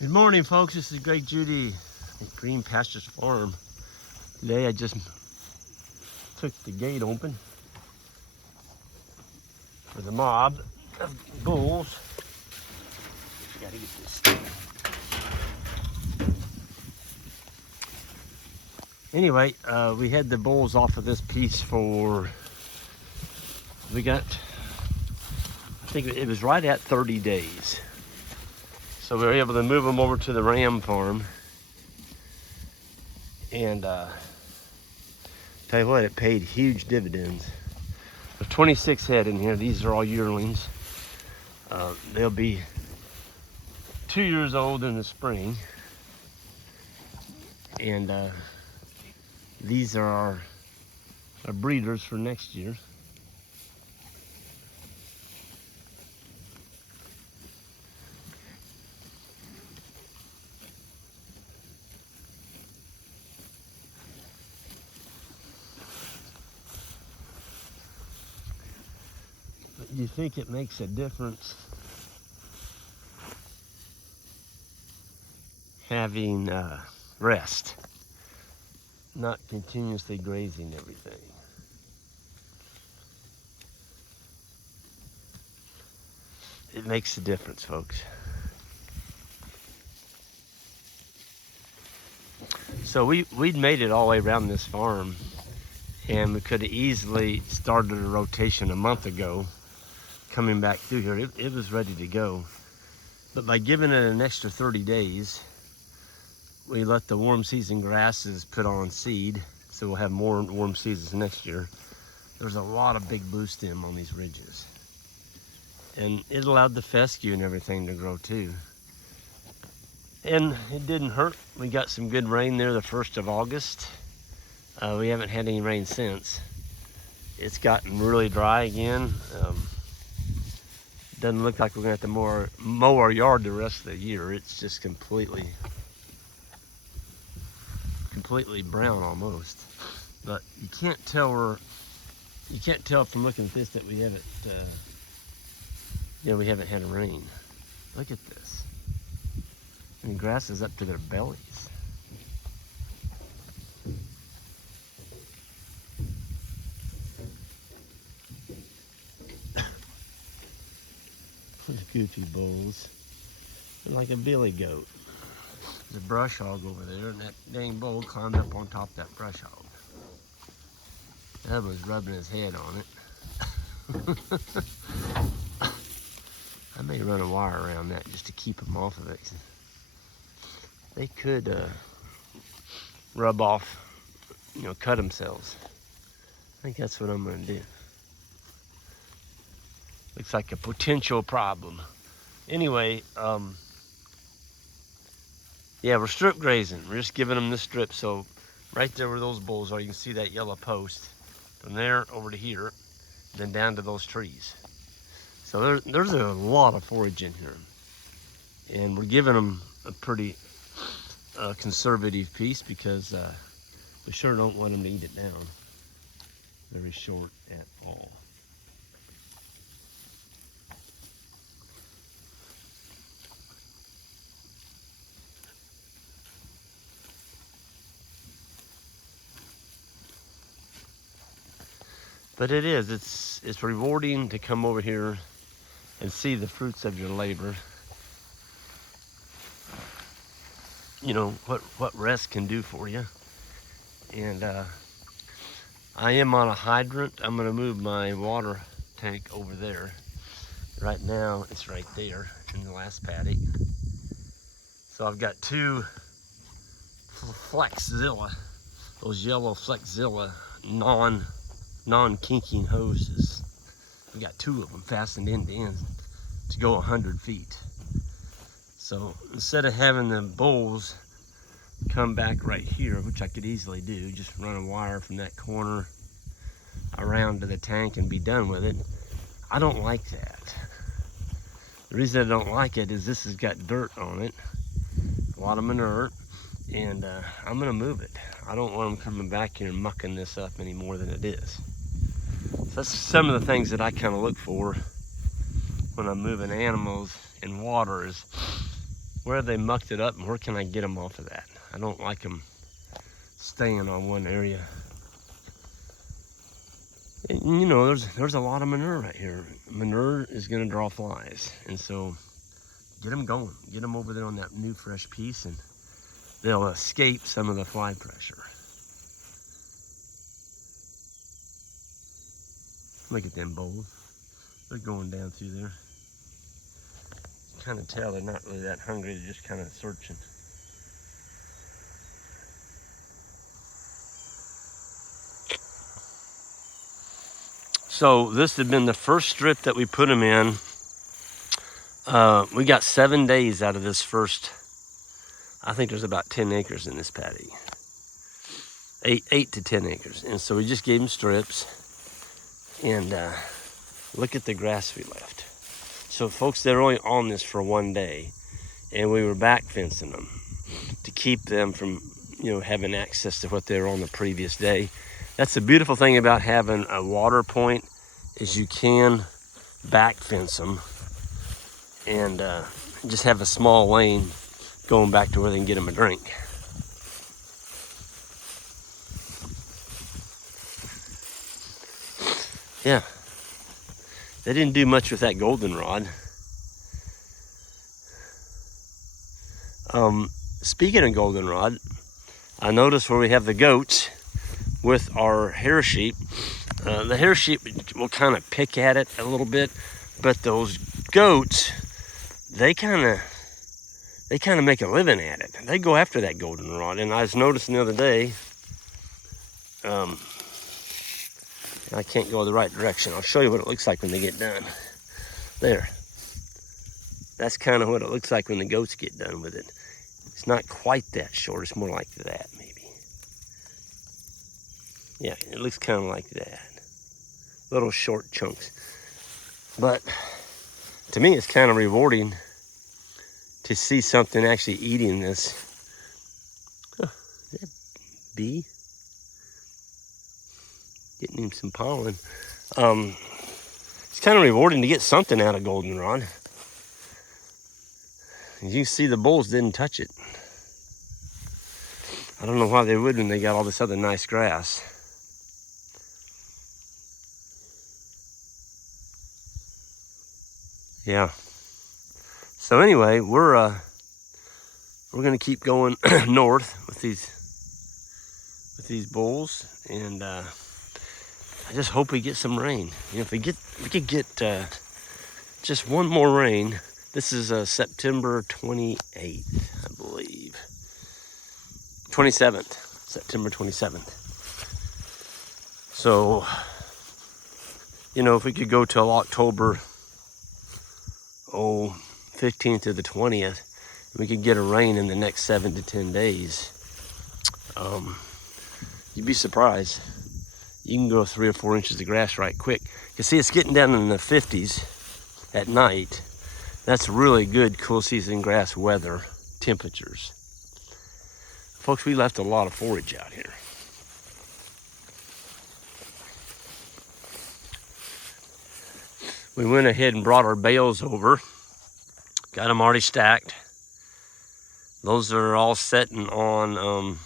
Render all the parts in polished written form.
Good morning, folks. This is Greg Judy at Green Pastures Farm. Today I just took the gate open for the mob of bulls. Gotta get this. Anyway, we had the bulls off of this piece for, I think it was right at 30 days. So we were able to move them over to the ram farm. And tell you what, it paid huge dividends. There's 26 head in here. These are all yearlings. They'll be 2 years old in the spring. And these are our breeders for next year. But you think it makes a difference having rest, not continuously grazing everything. It makes a difference, folks. So we'd made it all the way around this farm, and we could have easily started a rotation a month ago coming back through here. It was ready to go. But by giving it an extra 30 days, we let the warm season grasses put on seed, so we'll have more warm seasons next year. There's a lot of big blue stem on these ridges. And it allowed the fescue and everything to grow too. And it didn't hurt. We got some good rain there the 1st of August. We haven't had any rain since. It's gotten really dry again. Doesn't look like we're gonna have to mow our yard the rest of the year. It's just completely brown almost. But you can't tell from looking at this that we haven't we haven't had rain. Look at this. And the grass is up to their bellies. These goofy bulls. They're like a billy goat. There's a brush hog over there, and that dang bull climbed up on top of that brush hog. That was rubbing his head on it. I may run a wire around that just to keep them off of it. They could rub off, cut themselves. I think that's what I'm gonna do. Looks like a potential problem. Anyway, yeah, we're strip grazing. We're just giving them this strip. So right there where those bulls are, you can see that yellow post. From there over to here, then down to those trees. So there's a lot of forage in here. And we're giving them a pretty conservative piece because we sure don't want them to eat it down. Very short at all. But it's rewarding to come over here and see the fruits of your labor. What rest can do for you. And I am on a hydrant. I'm gonna move my water tank over there. Right now, it's right there in the last paddock. So I've got two Flexzilla, those yellow Flexzilla non-kinking hoses. We got 2 of them fastened end to end to go 100 feet. So instead of having the bulls come back right here, which I could easily do, just run a wire from that corner around to the tank and be done with it, I don't like that. The reason I don't like it is this has got dirt on it, a lot of manure, and I'm gonna move it. I don't want them coming back here and mucking this up any more than it is. So that's some of the things that I kind of look for when I'm moving animals in water, is where have they mucked it up and where can I get them off of that? I don't like them staying on one area. And you know, there's a lot of manure right here. Manure is gonna draw flies. And so get them going. Get them over there on that new fresh piece and they'll escape some of the fly pressure. Look at them bowls. They're going down through there. You kind of tell they're not really that hungry. They're just kind of searching. So this had been the first strip that we put them in. We got 7 days out of this first. I think there's about 10 acres in this paddy. 8 to 10 acres. And so we just gave them strips. And look at the grass we left. So folks, they're only on this for 1 day. And we were back fencing them to keep them from, you know, having access to what they were on the previous day. That's the beautiful thing about having a water point is you can back fence them and just have a small lane going back to where they can get them a drink. Yeah, they didn't do much with that goldenrod. Speaking of goldenrod, I noticed where we have the goats with our hair sheep. The hair sheep will kind of pick at it a little bit, but those goats, they kind of make a living at it. They go after that goldenrod. And I was noticing the other day, I can't go the right direction. I'll show you what it looks like when they get done. There. That's kind of what it looks like when the goats get done with it. It's not quite that short. It's more like that, maybe. Yeah, it looks kind of like that. Little short chunks. But to me, it's kind of rewarding to see something actually eating this. Huh, is that bee? Getting him some pollen. It's kind of rewarding to get something out of goldenrod. As you can see, the bulls didn't touch it. I don't know why they would when they got all this other nice grass. Yeah. So anyway, we're gonna keep going north with these bulls, and I just hope we get some rain. You know, if we could get just one more rain. This is September 28th, I believe. 27th, September 27th. So, you know, if we could go till October 15th to the 20th, we could get a rain in the next 7 to 10 days. You'd be surprised. You can grow 3 or 4 inches of grass right quick. You see, it's getting down in the 50s at night. That's really good cool season grass weather temperatures. Folks, we left a lot of forage out here. We went ahead and brought our bales over. Got them already stacked. Those are all sitting on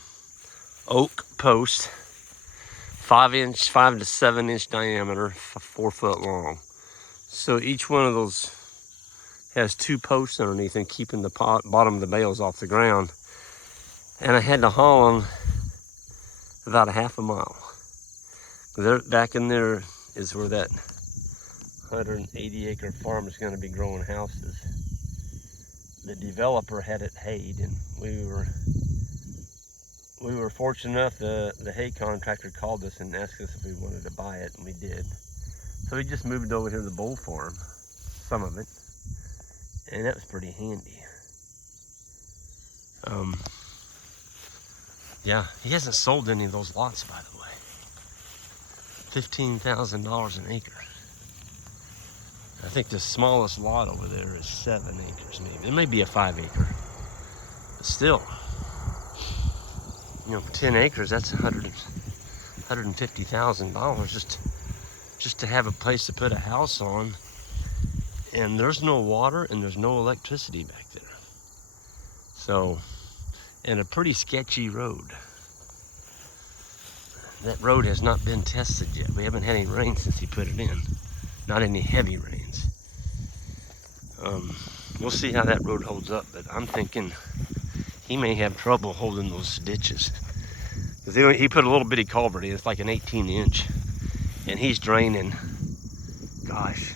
oak posts, 5 to 7 inch diameter, 4 foot long. So each one of those has 2 posts underneath and keeping the bottom of the bales off the ground. And I had to haul them about a half a mile. Back in there is where that 180 acre farm is going to be growing houses. The developer had it hayed, and we were fortunate enough, the hay contractor called us and asked us if we wanted to buy it, and we did. So we just moved over here to the bull farm, some of it, and that was pretty handy. Yeah, he hasn't sold any of those lots, by the way. $15,000 an acre. I think the smallest lot over there is 7 acres, maybe. It may be a 5 acre, but still, you know, 10 acres, that's $150,000 just to have a place to put a house on. And there's no water and there's no electricity back there. So, and a pretty sketchy road. That road has not been tested yet. We haven't had any rain since he put it in. Not any heavy rains. We'll see how that road holds up, but I'm thinking he may have trouble holding those ditches. Because he put a little bitty culvert in, it's like an 18-inch. And he's draining, gosh,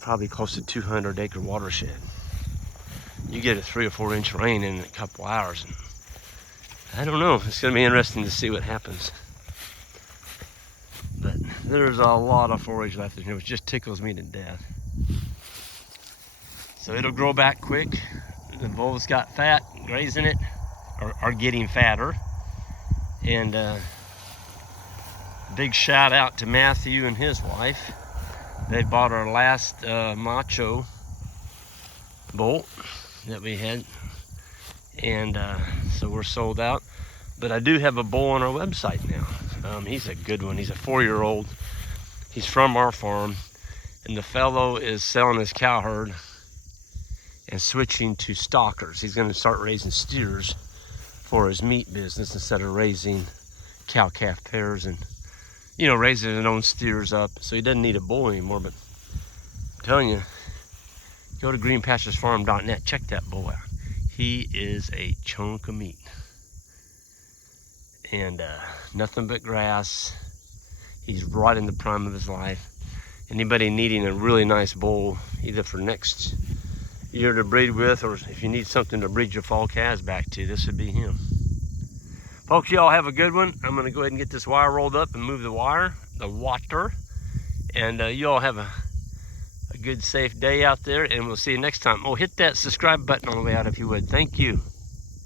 probably close to 200-acre watershed. You get a 3 or 4 inch rain in a couple hours, and I don't know, it's gonna be interesting to see what happens. But there's a lot of forage left in here, which just tickles me to death. So it'll grow back quick. The bulls got fat grazing it, or are getting fatter. And big shout out to Matthew and his wife. They bought our last macho bull that we had. And so we're sold out. But I do have a bull on our website now. He's a good one. He's a 4-year-old. He's from our farm. And the fellow is selling his cow herd and switching to stockers. He's going to start raising steers for his meat business instead of raising cow-calf pairs and, you know, raising his own steers up. So he doesn't need a bull anymore. But I'm telling you, go to greenpasturesfarm.net. Check that bull out. He is a chunk of meat. And nothing but grass. He's right in the prime of his life. Anybody needing a really nice bull, either for next year to breed with, or if you need something to breed your fall calves back to, this would be him. Folks, y'all have a good one. I'm gonna go ahead and get this wire rolled up and move the water. And you all have a good, safe day out there, and we'll see you next time. Oh, hit that subscribe button on the way out if you would. Thank you.